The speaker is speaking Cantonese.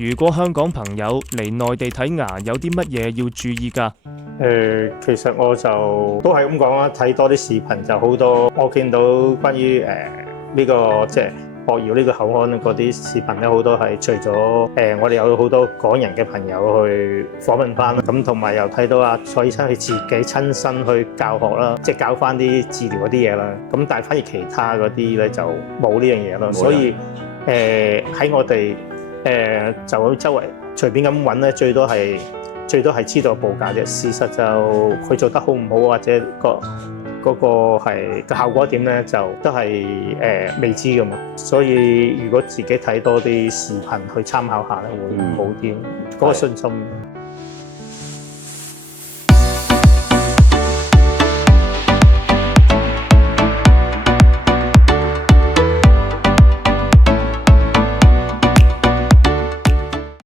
如果香港朋友嚟內地睇牙，有啲乜嘢要注意㗎？其實我就都係咁講啦，睇多啲視頻就好多。我見到關於呢個即係博瑤呢個口岸嗰啲視頻咧，好多係除咗我哋有好多港人嘅朋友去訪問翻啦，咁同埋又睇到阿蔡醫生佢自己親身去教學啦，即係教翻啲治療嗰啲嘢啦。咁但係反而其他嗰啲咧就冇呢樣嘢咯，所以喺我哋就周圍隨便咁揾咧，最多係知道報價啫。事實就佢做得好唔好，或者嗰個係個效果點咧，就都係未知噶嘛。所以如果自己睇多啲視頻去參考下咧，會好啲，嗰個信心。